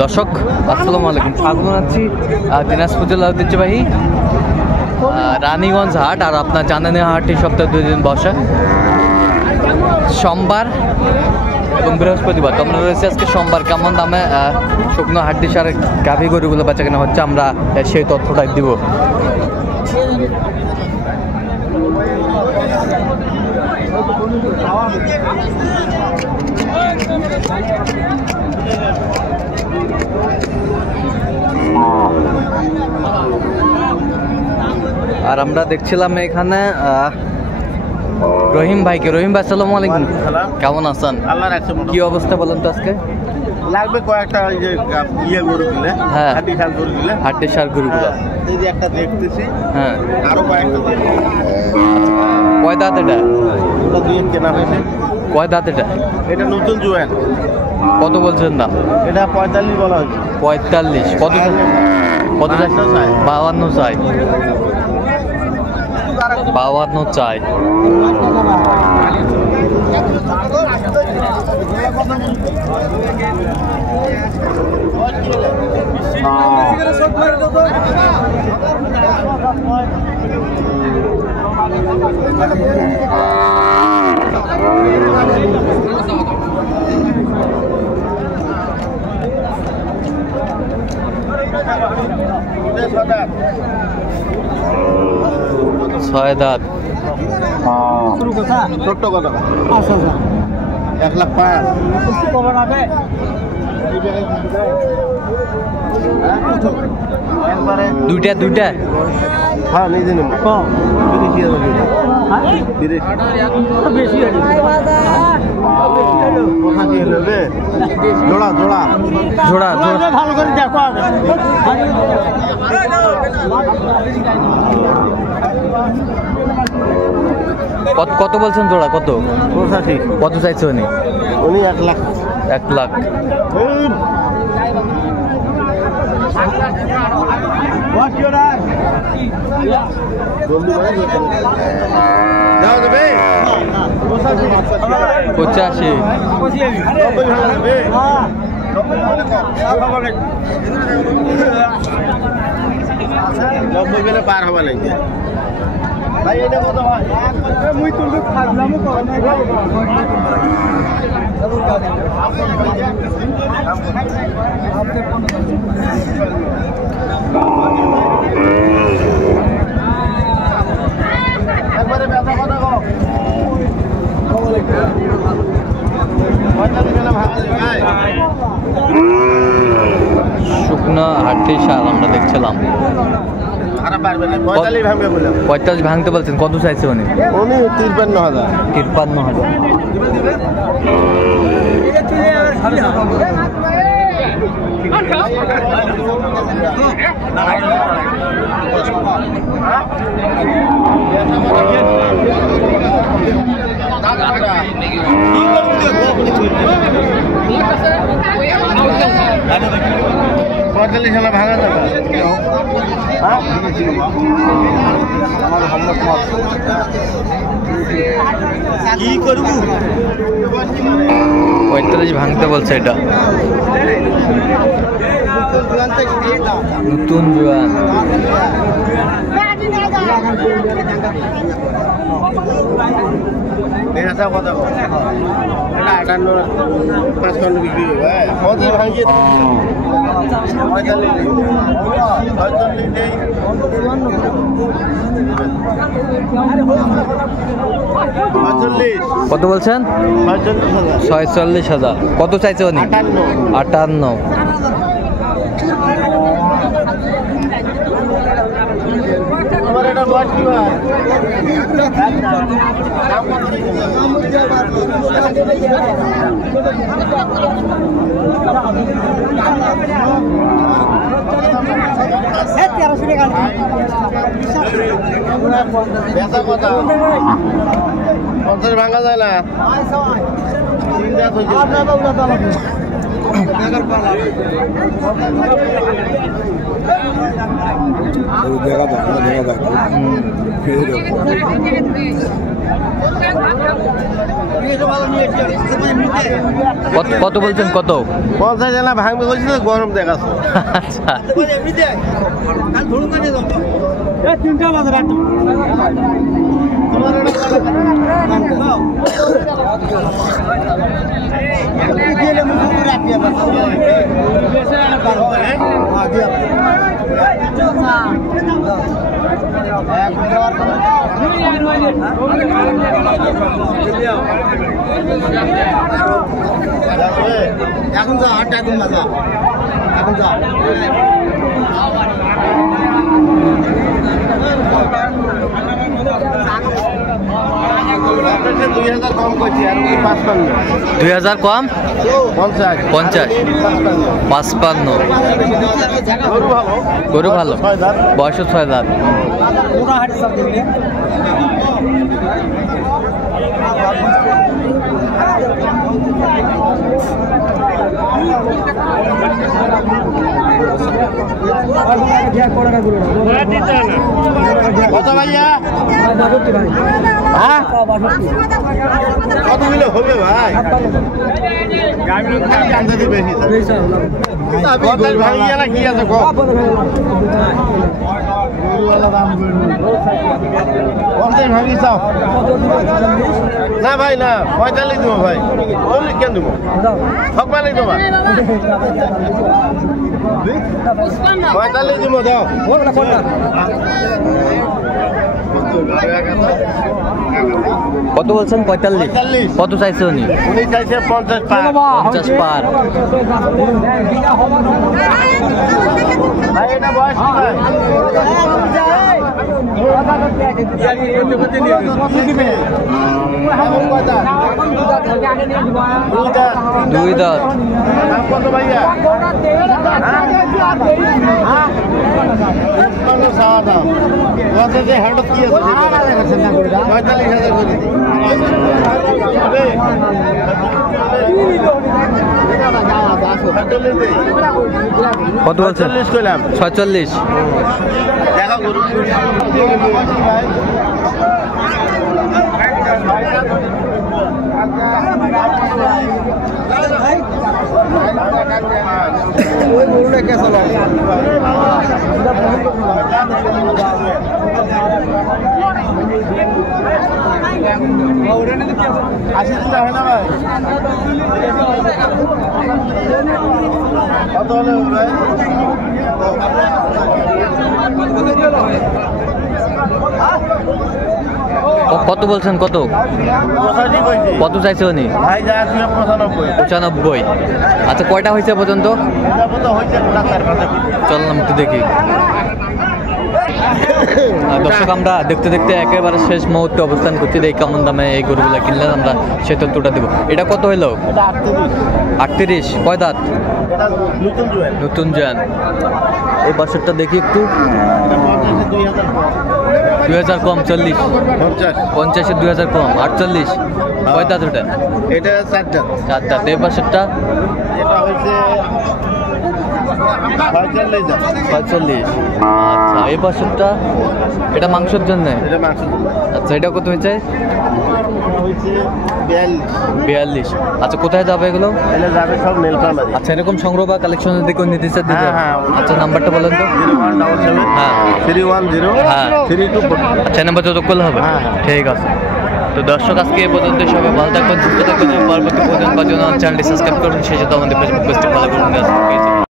দর্শক আসসালামু আলাইকুম, স্বাগত জানাচ্ছি দিনাজপুর জেলা ঐতিহ্যবাহী রানীগঞ্জ হাট। আর আপনার জানেন হাটটি সপ্তাহে 2 দিন বসে, সোমবার এবং বৃহস্পতিবার। তো আমরা রয়েছে আজকে সোমবার। কেমন দামে শুকনো হাড্ডি সার গাভী গরুগুলো বেচা কেনা হচ্ছে আমরা সেই তথ্যটাই দিব। আর আমরা দেখছিলাম এখানে রহিম ভাইকে। রহিম ভাই আসসালামু আলাইকুম, কেমন আছেন? আল্লাহ রাখছে। কি অবস্থা বলেন তো আজকে? লাগবে কয়েকটা ওই যে গরু কিনে, হ্যাঁ হাড্ডি সার গরু কিনে, হাড্ডি সার গরুগুলো। এই যে একটা দেখতেছি, হ্যাঁ আরো কয়েকটা দেখি। কয় দাঁত এটা? ওটা দিয়ে কেনা হয়েছে। কয় দাঁত এটা? এটা নতুন জোয়ান। কত বলছেন দাম? এটা 45 বলা হয়েছে। 45? কত কত চাই? 52 চাই। 52 চাই। ছয় দাঁত। ছোট্ট কথা 1,05,000। দুইটা দুইটা? হ্যাঁ নিজে নেব। জোড়া জোড়া জোড়া জোড়া ভালো করে দেখো। কত বলছেন জোড়া? কত? 85। কত চাইছে উনি? উনি 1 লাখ। 1 লাখ। যাও দেবে 85। 90 গেলে পার হবা লাগবে। ভাই এটা কত হয়? মুই তুমি খাইলামও কর না। একবারে ব্যথা কথা কও। শুকনো হাড্ডি সার আমরা দেখছিলাম। 45 ভাঙতে বলছেন। কত চাইছে উনি? উনি 53,000। 53,000। ভাঙা যাবে কি করবো? 45 ভাঙতে বলছে। এটা নতুন জোয়ান। কথা 58 বিক্রি হবে। ভাঙিয়ে 45। কত বলছেন? 46,000। কত চাইছে উনি? 58। আমার এটা বয়স কি হয়? ভাঙা যায় না। কত বলছেন? কত? 50 জানা ভাঙবে বলছি তো, গরম দেখাচ্ছে। আচ্ছা, তিনটা বাজে রাত এখন যা 8 এখন না, যা এখন যা। কম করছি আর 2000 কম 50 55। গরু ভালো, বয়স 6 দাঁত। কত ভাইয়া? হ্যাঁ কত মিলে হবে ভাই? ভাইয়া না কি আছে ভাবি চাও না ভাই? না 45 দেবো ভাই। 40 কেন দেবো? হকবা নেই তোমার 45 দেবো, দাও। কত বলছেন? 45। কত চাইছে উনি? উনি চাইছে 50 পার। 50 পার। ভাই এটা বয়স কি ভাই? দুই দাঁত। কত ভাইয়া? হঠাৎ কি আছে? 45,000 করে দিই। কত বলছেন? 46। দেখা করুন। কত হলে ভাই? কত বলছেন? কত কত চাইছে উনি? ভাই যা আছে 95। আচ্ছা, কয়টা হয়েছে পর্যন্ত? চললাম একটু দেখি। দর্শক, আমরা দেখতে দেখতে একেবারে শেষ মুহূর্তে অবস্থান করছি। এই কেমন দামে এই গরুগুলো কিনলে আমরা সে তথ্যটা দেবো। এটা কত হইলো? 38। কয় দাঁত? নতুন জান। এই বাছুরটা দেখি একটু। 2000 কম 40। 50-এ 2000 কম 48। কয় দাঁত ওটা? এটা 4 দাঁত। 4 দাঁত। এই বাছুরটা? এটা হচ্ছে 45 দাঁত। 45। আচ্ছা, এই বাছুরটা? এটা মাংসের জন্য? এটা মাংস। আচ্ছা, এটা কত হয়েছে? হচ্ছে 42। আচ্ছা, কোথায় যাবে এগুলো? এটা যাবে সব নীলফামারী। আচ্ছা, এরকম সংগ্রহ বা কালেকশনের দিকে নিতে চান? হ্যাঁ। আচ্ছা, নাম্বারটা বলেন তো। 0177 হ্যাঁ 310 হ্যাঁ 32। আচ্ছা, নাম্বার যত করলে হবে। হ্যাঁ। ঠিক আছে। তো দর্শক, আজকে এই পর্যন্ত। সবাই ভালো থাকবেন, সুস্থ থাকবেন। পরবর্তী পর্যন্ত চ্যানেলটি সাবস্ক্রাইব করুন। সেই সাথে আমাদের ফেসবুক পেজটি ফলো করুন।